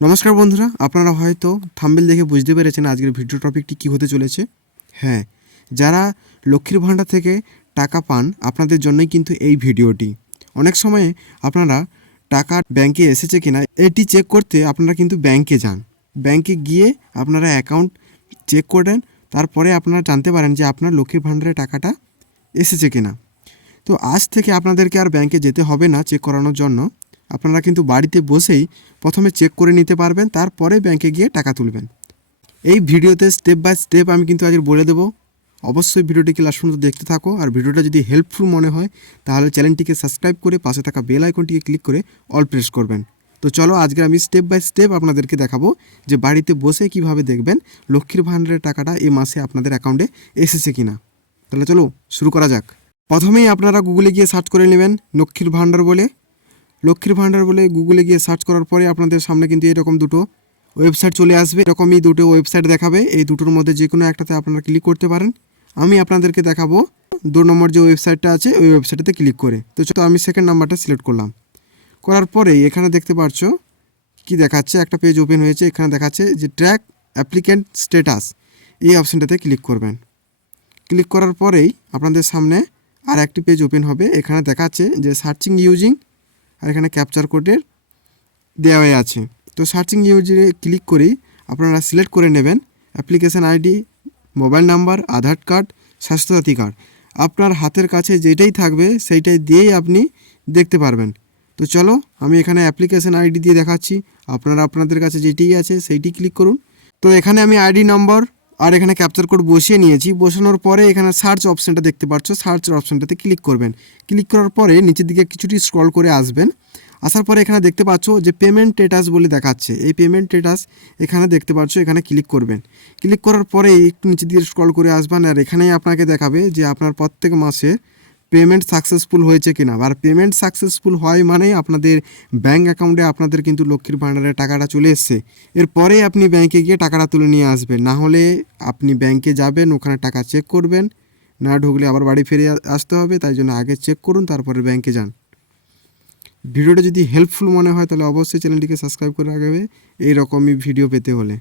নমস্কার বন্ধুরা, আপনারা হয়তো থাম্বনেল দেখে বুঝতে পেরেছেন আজকের ভিডিও টপিকটি কী হতে চলেছে। হ্যাঁ, যারা লক্ষ্মীর ভাণ্ডার থেকে টাকা পান আপনাদের জন্যই কিন্তু এই ভিডিওটি। অনেক সময় আপনারা টাকা ব্যাংকে এসেছে কিনা এটি চেক করতে আপনারা কিন্তু ব্যাংকে যান। ব্যাংকে গিয়ে আপনারা অ্যাকাউন্ট চেক করেন, তারপরে আপনারা জানতে পারেন যে আপনার লক্ষ্মীর ভাণ্ডারে টাকাটা এসেছে কিনা। তো আজ থেকে আপনাদেরকে আর ব্যাংকে যেতে হবে না চেক করানোর জন্য। আপনারা কিন্তু বাড়িতে বসেই প্রথমে চেক করে নিতে পারবেন, তারপরে ব্যাংকে গিয়ে টাকা তুলবেন। এই ভিডিওতে স্টেপ বাই স্টেপ আমি কিন্তু আজ বলে দেবো। অবশ্যই ভিডিওটিকে লাস্ট পর্যন্ত দেখতে থাকো। আর ভিডিওটা যদি হেল্পফুল মনে হয় তাহলে চ্যানেলটিকে সাবস্ক্রাইব করে পাশে থাকা বেল আইকনটিকে ক্লিক করে অল প্রেস করবেন। তো চলো আজকে আমি স্টেপ বাই স্টেপ আপনাদেরকে দেখাবো যে বাড়িতে বসে কিভাবে দেখবেন লক্ষ্মীর ভাণ্ডারের টাকাটা এই মাসে আপনাদের অ্যাকাউন্টে এসেছে কিনা। তাহলে চলো শুরু করা যাক। প্রথমেই আপনারা গুগলে গিয়ে সার্চ করে নেবেন লক্ষ্মীর ভাণ্ডার বলে গুগলে গিয়ে সার্চ করার পরে আপনাদের সামনে কিন্তু এরকম দুটো ওয়েবসাইট চলে আসবে। এরকমই দুটো ওয়েবসাইট দেখাবে, এই দুটোর মধ্যে যে কোনো একটাতে আপনারা ক্লিক করতে পারেন। আমি আপনাদেরকে দেখাবো 2 নম্বর যে ওয়েবসাইটটা আছে ওই ওয়েবসাইটটাতে ক্লিক করে। তো আমি সেকেন্ড নাম্বারটা সিলেক্ট করলাম। করার পরেই এখানে দেখতে পাচ্ছ কি দেখাচ্ছে, একটা পেজ ওপেন হয়েছে। এখানে দেখাচ্ছে যে ট্র্যাক অ্যাপ্লিক্যান্ট স্ট্যাটাস, এই অপশানটাতে ক্লিক করবেন। ক্লিক করার পরেই আপনাদের সামনে আর একটি পেজ ওপেন হবে। এখানে দেখাচ্ছে যে সার্চিং ইউজিং, আর এখানে ক্যাপচার কোডের দেওয়া আছে। তো সার্চিং ইউজিংয়ে ক্লিক করেই আপনারা সিলেক্ট করে নেবেন অ্যাপ্লিকেশান আইডি, মোবাইল নাম্বার, আধার কার্ড, স্বাস্থ্যসাথী কার্ড। আপনার হাতের কাছে যেটাই থাকবে সেইটাই দিয়েই আপনি দেখতে পারবেন। তো চলো আমি এখানে অ্যাপ্লিকেশান আইডি দিয়ে দেখাচ্ছি, আপনারা আপনাদের কাছে যেটিই আছে সেইটি ক্লিক করুন। তো এখানে আমি আইডি নম্বর আর এখানে ক্যাপচার কোড বসিয়ে নিয়েছি। বসানোর পরে এখানে সার্চ অপশানটা দেখতে পাচ্ছ, সার্চ অপশানটাতে ক্লিক করবেন। ক্লিক করার পরে নিচের দিকে কিছুটি স্ক্রল করে আসবেন। আসার পরে এখানে দেখতে পাচ্ছ যে পেমেন্ট স্ট্যাটাস বলে দেখাচ্ছে, এই পেমেন্ট স্ট্যাটাস এখানে দেখতে পাচ্ছ, এখানে ক্লিক করবেন। ক্লিক করার পরে একটু নিচের দিকে স্ক্রল করে আসবেন, আর এখানেই আপনাকে দেখাবে যে আপনার প্রত্যেক মাসে পেমেন্ট সাকসেসফুল হয়েছে কিনা। আর পেমেন্ট সাকসেসফুল হয় মানেই আপনাদের ব্যাঙ্ক অ্যাকাউন্টে আপনাদের কিন্তু লক্ষ্মীর ভাণ্ডারের টাকাটা চলে এসছে। এরপরে আপনি ব্যাংকে গিয়ে টাকাটা তুলে নিয়ে আসবেন। না হলে আপনি ব্যাংকে যাবেন, ওখানে টাকা চেক করবেন, না ঢুকলে আবার বাড়ি ফিরে আসতে হবে। তাই জন্য আগে চেক করুন, তারপরে ব্যাংকে যান। ভিডিওটা যদি হেল্পফুল মনে হয় তাহলে অবশ্যই চ্যানেলটিকে সাবস্ক্রাইব করে রাখবে এইরকমই ভিডিও পেতে হলে।